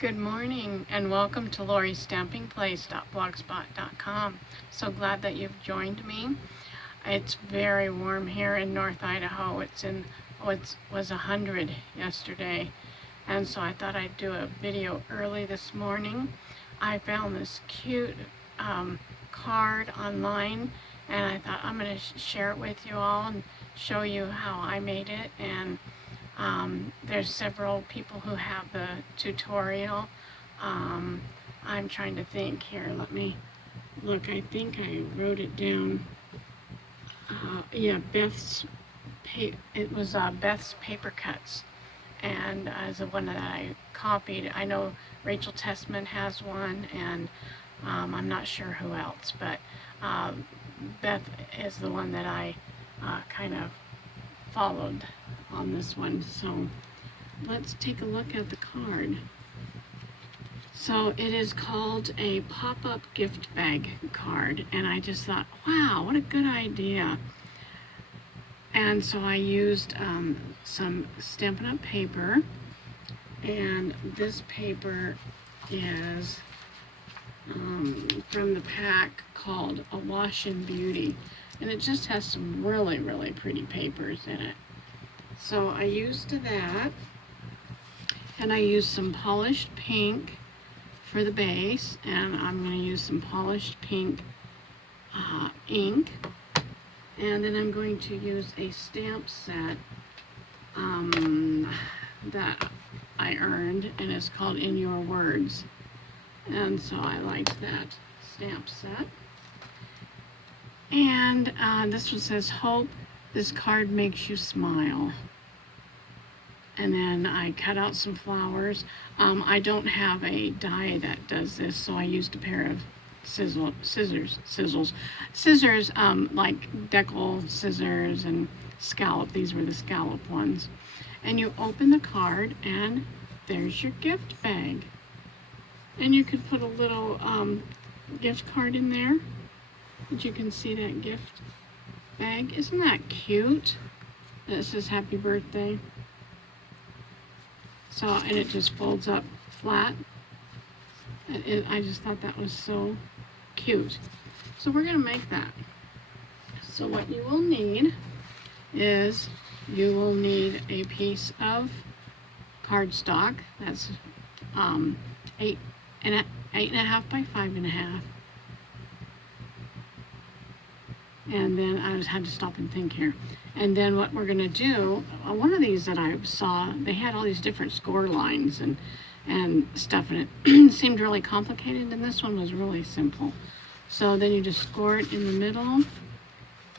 Good morning and welcome to LoriStampingPlace.blogspot.com. So glad that you've joined me. It's very warm here in North Idaho. It was 100 yesterday, and so I thought I'd do a video early this morning. I found this cute card online, and I thought I'm going to share it with you all and show you how I made it. And there's several people who have the tutorial. I'm trying to think here. Let me look. I think I wrote it down. Yeah, it was Beth's Paper Cuts, and as the one that I copied. I know Rachel Tessman has one, and I'm not sure who else, but Beth is the one that I kind of followed on this one. So let's take a look at the card. So it is called a pop-up gift bag card, and I just thought, wow, what a good idea. And so I used some Stampin' Up! Paper, and this paper is from the pack called Awash in Beauty, and it just has some really, really pretty papers in it. So I used that, and I used some polished pink for the base, and I'm going to use some polished pink ink, and then I'm going to use a stamp set that I earned, and it's called In Your Words, and so I liked that stamp set. And this one says, hope this card makes you smile. And then I cut out some flowers. I don't have a die that does this, so I used a pair of scissors, like decal scissors and scallop. These were the scallop ones. And you open the card, and there's your gift bag. And you could put a little gift card in there, but you can see that gift bag. Isn't that cute? It says happy birthday. So, and it just folds up flat. I just thought that was so cute. So we're going to make that. So what you will need is you will need a piece of cardstock. That's 8.5 by 5.5. And then I just had to stop and think here. And then what we're going to do, one of these that I saw, they had all these different score lines and stuff, and it seemed really complicated, and this one was really simple. So then you just score it in the middle,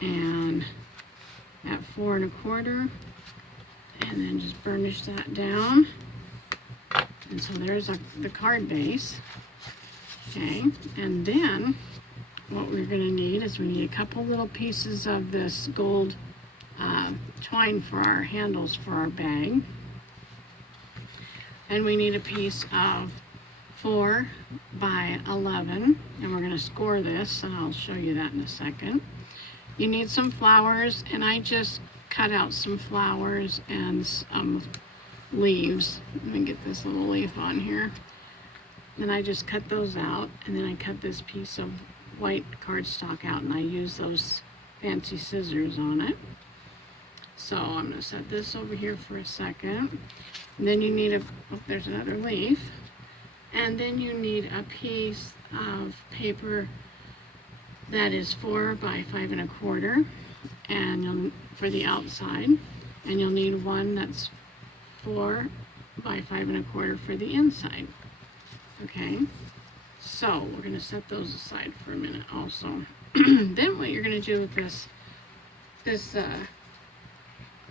and at 4 1/4, and then just burnish that down. And so there's the card base. Okay, and then what we're going to need is we need a couple little pieces of this gold twine for our handles for our bag. And we need a piece of 4 by 11, and we're going to score this, and I'll show you that in a second. You need some flowers, and I just cut out some flowers and some leaves. Let me get this little leaf on here. Then I just cut those out, and then I cut this piece of white cardstock out, and I use those fancy scissors on it. So I'm going to set this over here for a second. And then you need there's another leaf. And then you need a piece of paper that is 4 by 5 1/4, and for the outside. And you'll need one that's 4 by 5 1/4 for the inside. Okay. So we're going to set those aside for a minute also. Then what you're going to do with this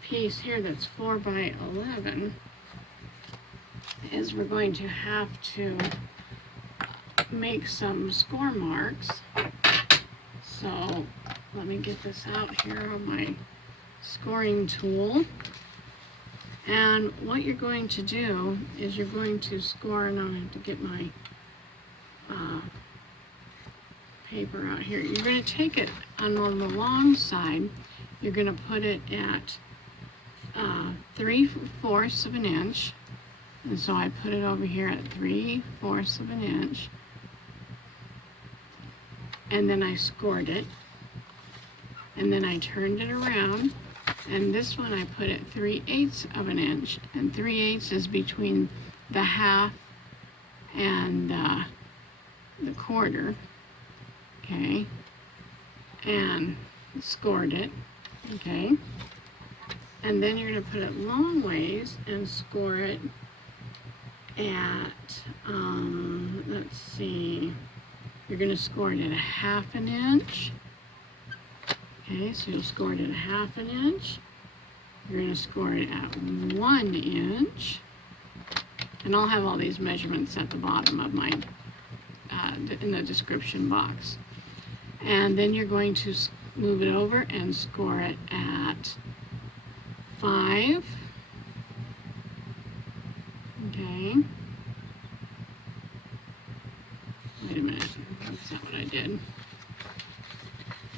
piece here that's 4 by 11 is we're going to have to make some score marks. So let me get this out here on my scoring tool. And what you're going to do is you're going to score, and I have to get my paper out here. You're going to take it on the long side. You're going to put it at 3/4 of an inch, And so I put it over here at 3/4 of an inch. And then I scored it. And then I turned it around. And this one I put at 3/8 of an inch. And 3/8 is between the half and the quarter. Okay. And scored it. Okay. And then you're going to put it long ways and score it at, let's see, you're going to score it at 1/2 an inch. Okay, so you'll score it at 1/2 an inch. You're going to score it at 1 inch. And I'll have all these measurements at the bottom of my, in the description box. And then you're going to move it over and score it at 5. Okay. Wait a minute. That's not what I did.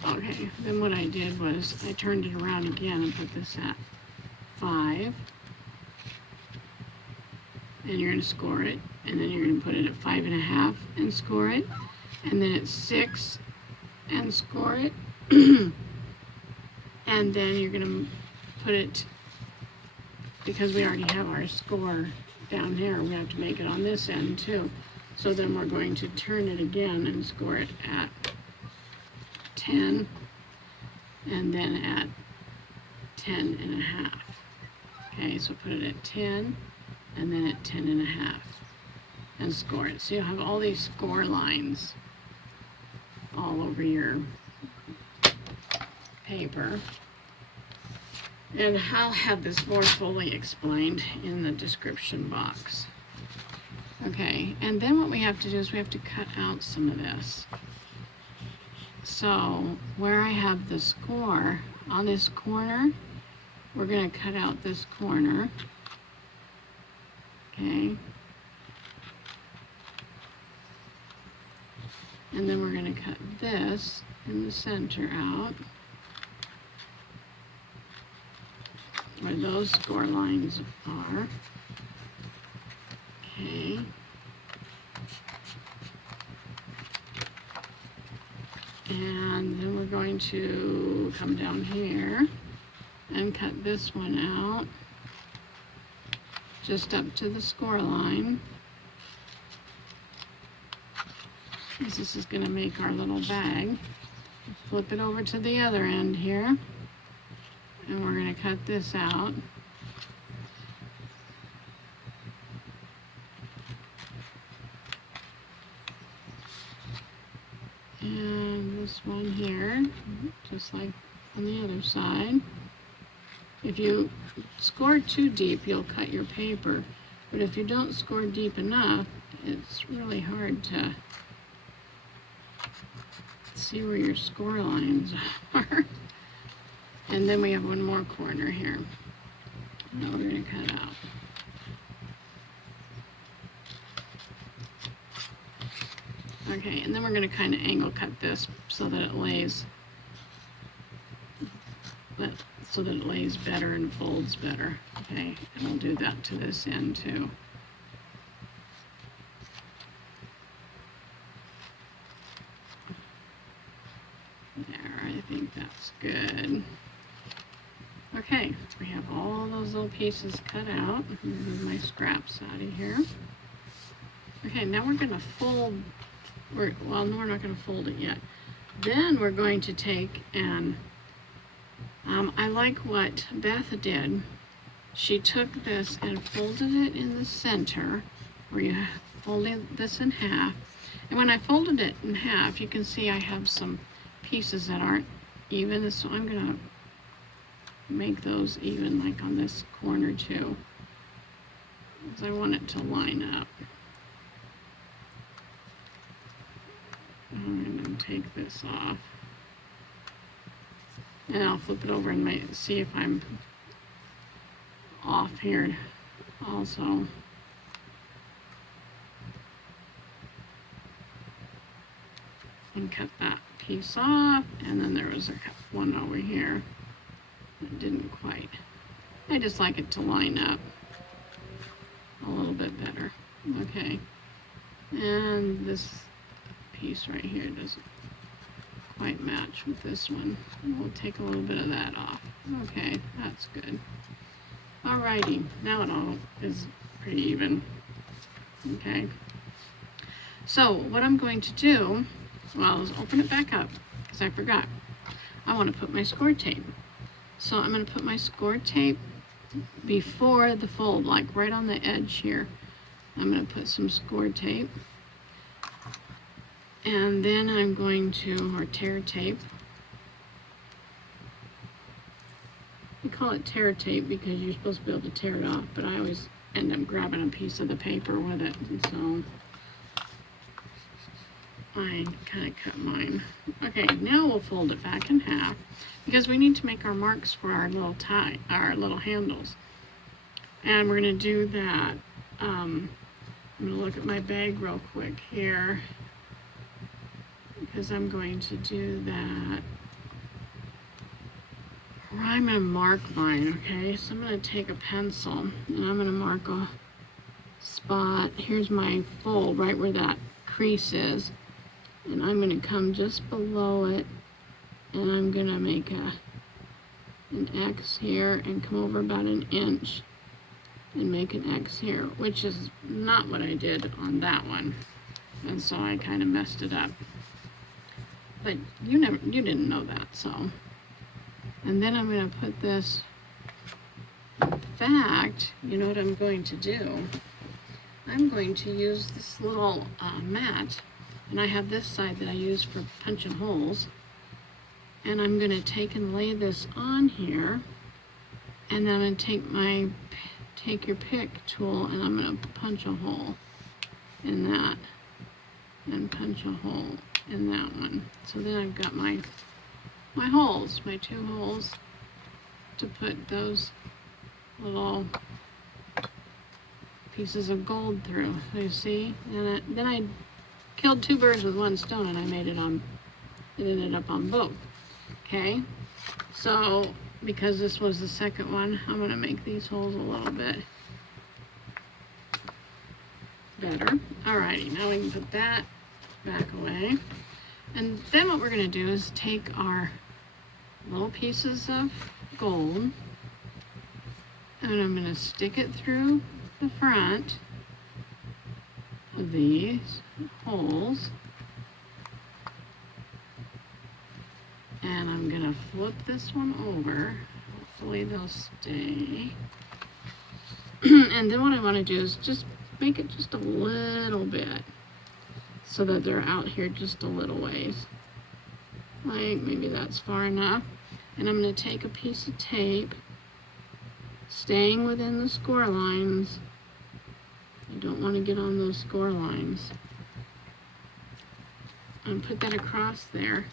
Okay. Then what I did was I turned it around again and put this at 5. And you're going to score it. And then you're going to put it at 5.5 and score it. And then at 6 and score it. And then you're going to put it, because we already have our score down here, we have to make it on this end too. So then we're going to turn it again and score it at 10, and then at 10.5. Okay, so put it at 10, and then at 10.5, and score it. So you'll have all these score lines all over your paper. And I'll have this more fully explained in the description box. Okay, and then what we have to do is we have to cut out some of this. So where I have the score on this corner, we're going to cut out this corner. Okay. And then we're going to cut this in the center out, where those score lines are. Okay. And then we're going to come down here and cut this one out just up to the score line. This is going to make our little bag. Flip it over to the other end here. And we're going to cut this out. And this one here, just like on the other side. If you score too deep, you'll cut your paper. But if you don't score deep enough, it's really hard to see where your score lines are. And then we have one more corner here that we're going to cut out. Okay, and then we're going to kind of angle cut this so that it lays better and folds better. Okay, and we'll do that to this end too. There, I think that's good. Okay, we have all those little pieces cut out. Move my scraps out of here. Okay, now we're going to fold. Well, no, we're not going to fold it yet. Then we're going to take and I like what Beth did. She took this and folded it in the center, where you folded this in half. And when I folded it in half, you can see I have some pieces that aren't even, so I'm going to make those even, like on this corner too, because I want it to line up. I'm going to take this off, and I'll flip it over and see if I'm off here also. And cut that piece off, and then there was one over here that didn't quite. I just like it to line up a little bit Okay. And this piece right here doesn't quite match with this one. We'll take a little bit of that off. Okay, that's good. Alrighty, now it all is pretty even. Okay. So what I'm going to do, well, is open it back up, because I forgot. I want to put my score tape. So I'm going to put my score tape before the fold, like right on the edge here. I'm going to put some score tape. And then I'm going to, or tear tape. We call it tear tape because you're supposed to be able to tear it off, but I always end up grabbing a piece of the paper with it, and so I kind of cut mine. Okay, now we'll fold it back in half because we need to make our marks for our little tie, our little handles. And we're going to do that. I'm going to look at my bag real quick here because I'm going to do that. I'm going to mark mine, okay? So I'm going to take a pencil and I'm going to mark a spot. Here's my fold right where that crease is. And I'm going to come just below it and I'm going to make an X here and come over about an inch and make an X here, which is not what I did on that one. And so I kind of messed it up. But you didn't know that, so. And then I'm going to put this, in fact, you know what I'm going to do? I'm going to use this little mat, and I have this side that I use for punching holes. And I'm going to take and lay this on here, and then I'm going to take your pick tool, and I'm going to punch a hole in that, and punch a hole in that one. So then I've got my holes, my 2 holes to put those little pieces of gold through. So you see, and then I killed 2 birds with 1 stone, and I made it on. It ended up on both. Okay, so because this was the second one, I'm going to make these holes a little bit better. Alrighty, now we can put that back away. And then what we're going to do is take our little pieces of gold and I'm going to stick it through the front of these holes. And I'm going to flip this one over. Hopefully they'll stay. And then what I want to do is just make it just a little bit so that they're out here just a little ways. Like maybe that's far enough. And I'm going to take a piece of tape, staying within the score lines. I don't want to get on those score lines. And put that across there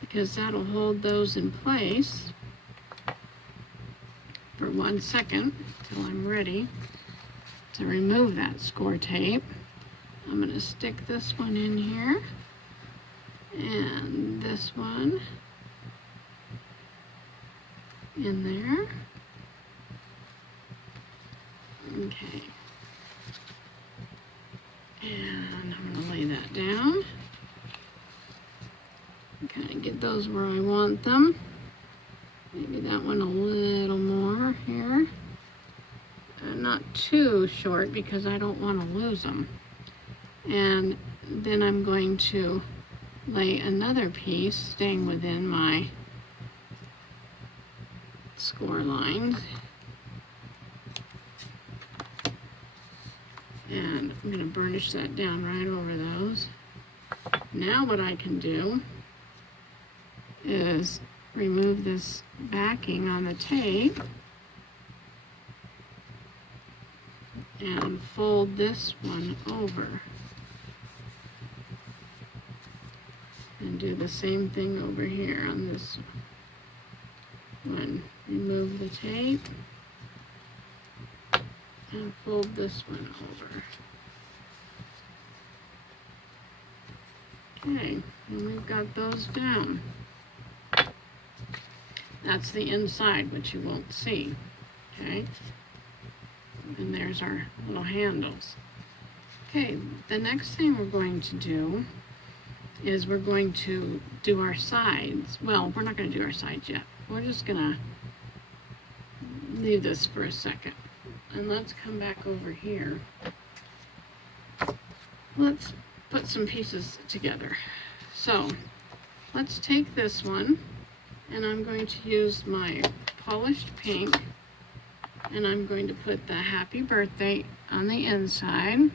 because that'll hold those in place for 1 second till I'm ready to remove that score tape. I'm going to stick this one in here and this one in there. Okay. And I'm going to lay that down. Kind of get those where I want them. Maybe that one a little more here. Not too short because I don't want to lose them. And then I'm going to lay another piece staying within my score lines. And I'm going to burnish that down right over those. Now what I can do is remove this backing on the tape and fold this one over and do the same thing over here on this one. Remove the tape and fold this one over. Okay, and we've got those down. That's the inside, which you won't see, okay? And there's our little handles. Okay, the next thing we're going to do is we're going to do our sides. Well, we're not going to do our sides yet. We're just going to leave this for a second. And let's come back over here. Let's put some pieces together. So, let's take this one, and I'm going to use my polished pink, and I'm going to put the happy birthday on the inside.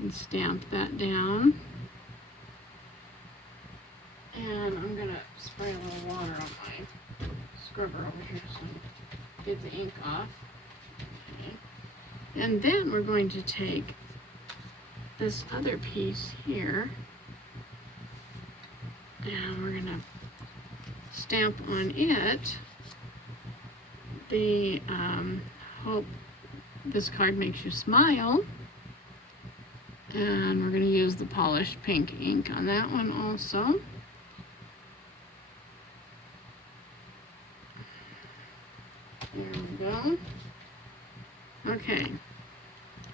And stamp that down. And I'm going to spray a little water on my scrubber over here so I get the ink off. Okay. And then we're going to take this other piece here, and we're going to stamp on it the hope this card makes you smile. And we're going to use the polished pink ink on that one also. There we go. Okay,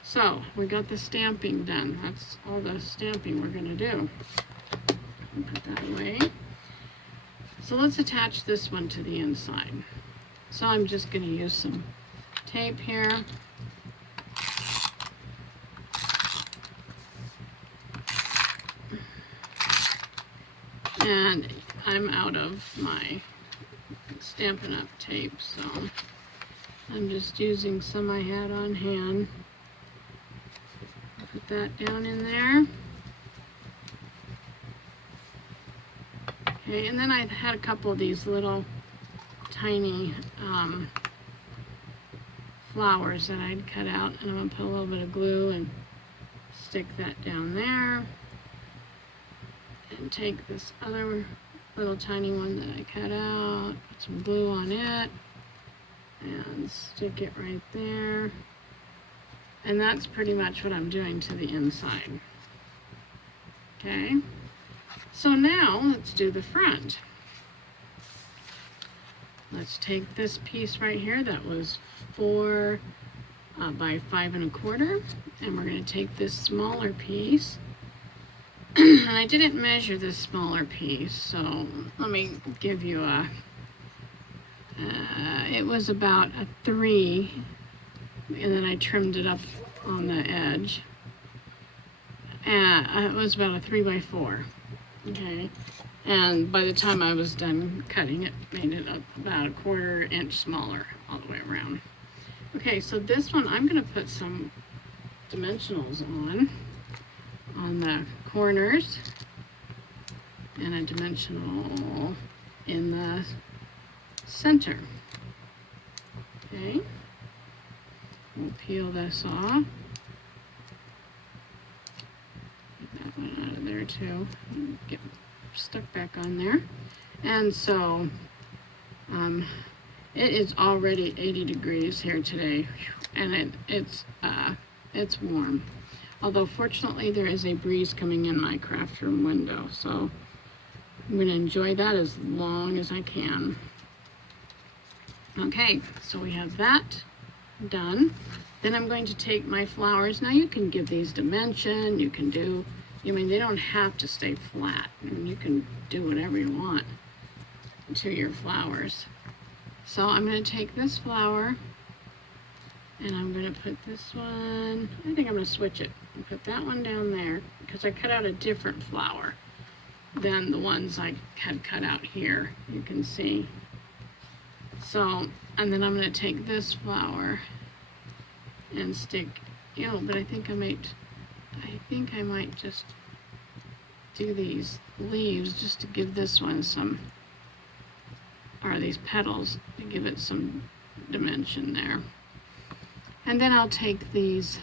so we got the stamping done. That's all the stamping we're going to do. Put that away. So let's attach this one to the inside. So I'm just going to use some tape here. And I'm out of my Stampin' Up! Tape, so I'm just using some I had on hand. Put that down in there. Okay, and then I had a couple of these little tiny flowers that I'd cut out, and I'm going to put a little bit of glue and stick that down there. And take this other little tiny one that I cut out, put some glue on it, and stick it right there. And that's pretty much what I'm doing to the inside. Okay, so now let's do the front. Let's take this piece right here that was 4 by 5 1/4, and we're going to take this smaller piece. And I didn't measure this smaller piece, so let me give you a, it was about a 3, and then I trimmed it up on the edge. And it was about a 3 by 4, okay? And by the time I was done cutting it, made it about a 1/4 inch smaller all the way around. Okay, so this one I'm going to put some dimensionals on the corners, and a dimensional in the center. Okay, we'll peel this off. Get that one out of there too. Get stuck back on there. And so it is already 80 degrees here today, and it's warm. Although fortunately there is a breeze coming in my craft room window, so I'm going to enjoy that as long as I can. Okay, so we have that done. Then I'm going to take my flowers. Now you can give these dimension, you can do, I mean, they don't have to stay flat. I mean, you can do whatever you want to your flowers. So I'm going to take this flower, and I'm going to put this one, I think I'm going to switch it and put that one down there, because I cut out a different flower than the ones I had cut out here, you can see. So, and then I'm going to take this flower and stick, you know, but I think I might just do these leaves just to give this one some, or these petals, to give it some dimension there. And then I'll take these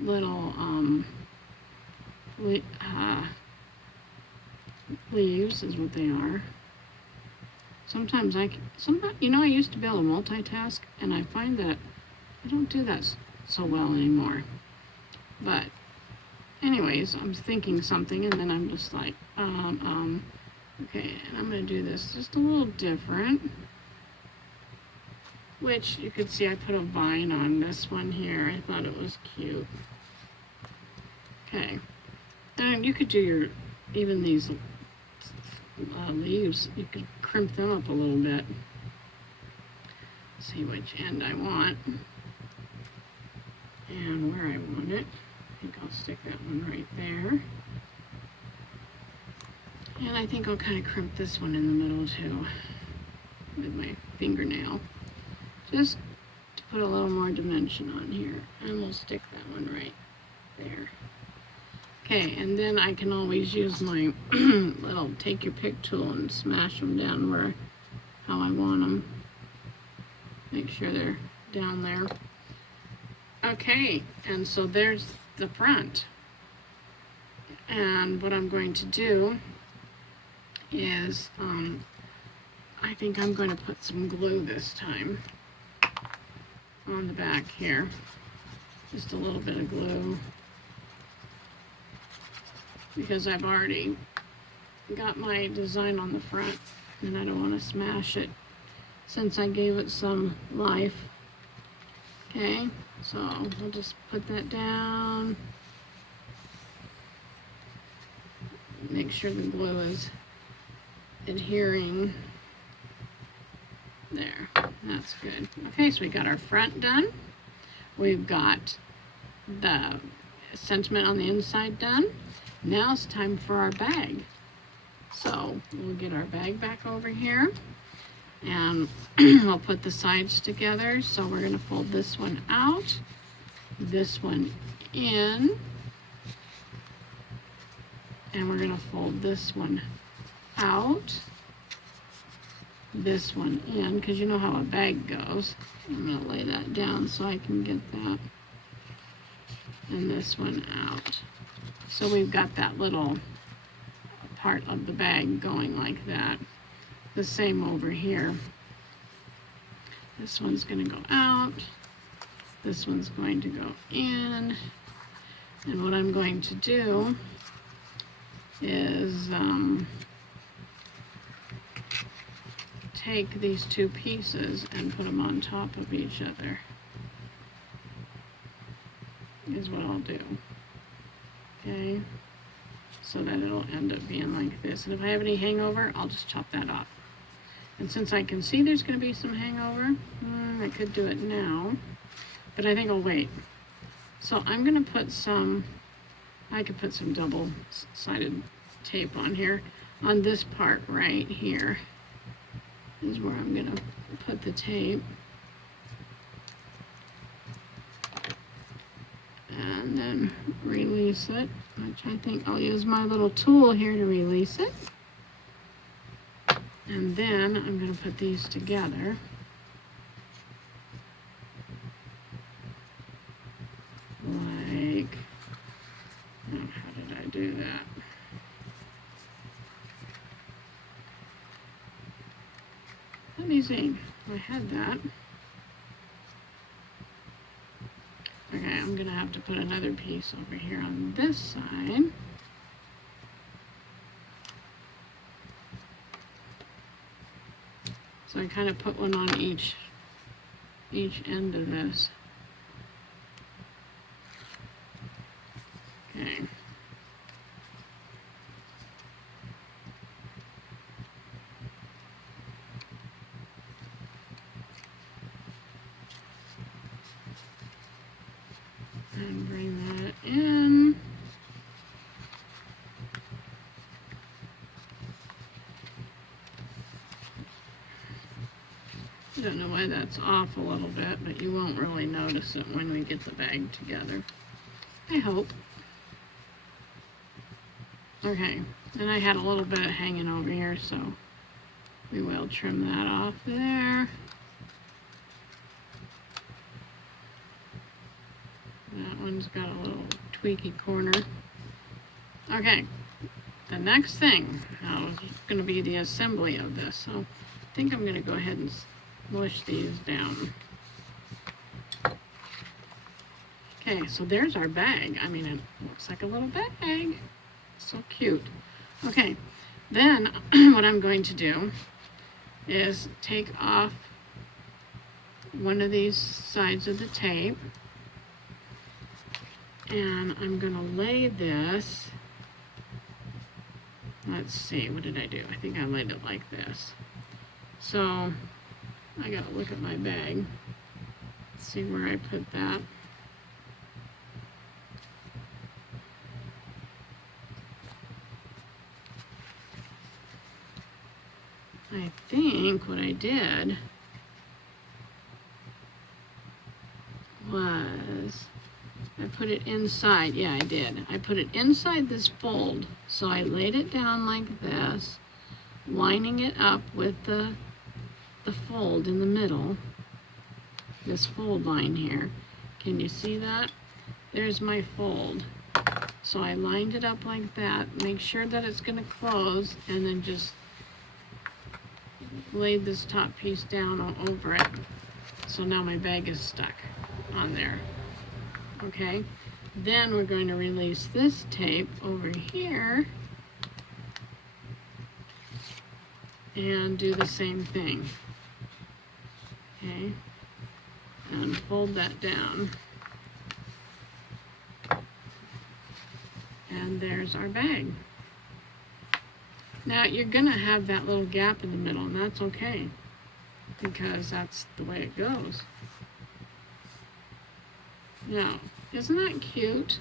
little leaves is what they are. Sometimes you know, I used to be able to multitask, and I find that I don't do that so well anymore. But anyways, I'm thinking something, and then I'm just like, okay, and I'm going to do this just a little different. which you could see I put a vine on this one here. I thought it was cute. Okay, and you could do your, even these leaves, you could crimp them up a little bit. See which end I want and where I want it. I think I'll stick that one right there. And I think I'll kind of crimp this one in the middle too with my fingernail, just to put a little more dimension on here. And we'll stick that one right there. Okay, and then I can always use my little take your pick tool and smash them down where, how I want them. Make sure they're down there. Okay, and so there's the front. And what I'm going to do is, I think I'm going to put some glue this time on the back here. Just a little bit of glue, because I've already got my design on the front and I don't want to smash it since I gave it some life. Okay, so we'll just put that down. Make sure the glue is adhering. There, that's good. Okay, so we got our front done. We've got the sentiment on the inside done. Now it's time for our bag. So we'll get our bag back over here and I'll put the sides together. So we're going to fold this one out, this one in, and we're going to fold this one out, this one in, because you know how a bag goes. I'm going to lay that down so I can get that, and this one out. So we've got that little part of the bag going like that. The same over here. This one's going to go out. This one's going to go in. And what I'm going to do is take these two pieces and put them on top of each other. Is what I'll do. Okay, so that it'll end up being like this. And if I have any hangover, I'll just chop that off. And since I can see there's going to be some hangover, I could do it now, but I think I'll wait. So I'm going to put some, I could put some double-sided tape on here. On this part right here is where I'm going to put the tape. And then release it, which I think I'll use my little tool here to release it. And then I'm going to put these together. Like, oh, how did I do that? Let me see. I had that. Okay, I'm going to have to put another piece over here on this side. So I kind of put one on each end of this. Okay. And bring that in. I don't know why that's off a little bit, but you won't really notice it when we get the bag together. I hope. Okay, and I had a little bit hanging over here, so we will trim that off there. That one's got a little tweaky corner. Okay, the next thing now is going to be the assembly of this. So I think I'm going to go ahead and smush these down. Okay, so there's our bag. I mean, it looks like a little bag. So cute. Okay, then what I'm going to do is take off one of these sides of the tape, and I'm going to lay this, let's see, what did I do? I think I laid it like this. So I got to look at my bag, see where I put that. I think what I did was I put it inside. Yeah, I did. I put it inside this fold. So I laid it down like this, lining it up with the fold in the middle, this fold line here. Can you see that? There's my fold. So I lined it up like that, make sure that it's going to close, and then just laid this top piece down over it. So now my bag is stuck on there. Okay, then we're going to release this tape over here and do the same thing. Okay, and fold that down. And there's our bag. Now you're gonna have that little gap in the middle, and that's okay, because that's the way it goes. Now, isn't that cute?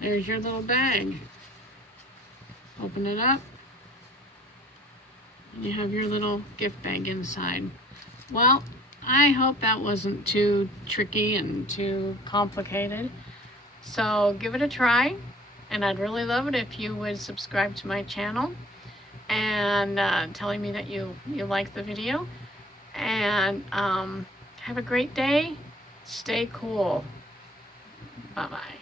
There's your little bag. Open it up, and you have your little gift bag inside. Well, I hope that wasn't too tricky and too complicated. So give it a try, and I'd really love it if you would subscribe to my channel and telling me that you like the video. And have a great day. Stay cool. Bye-bye.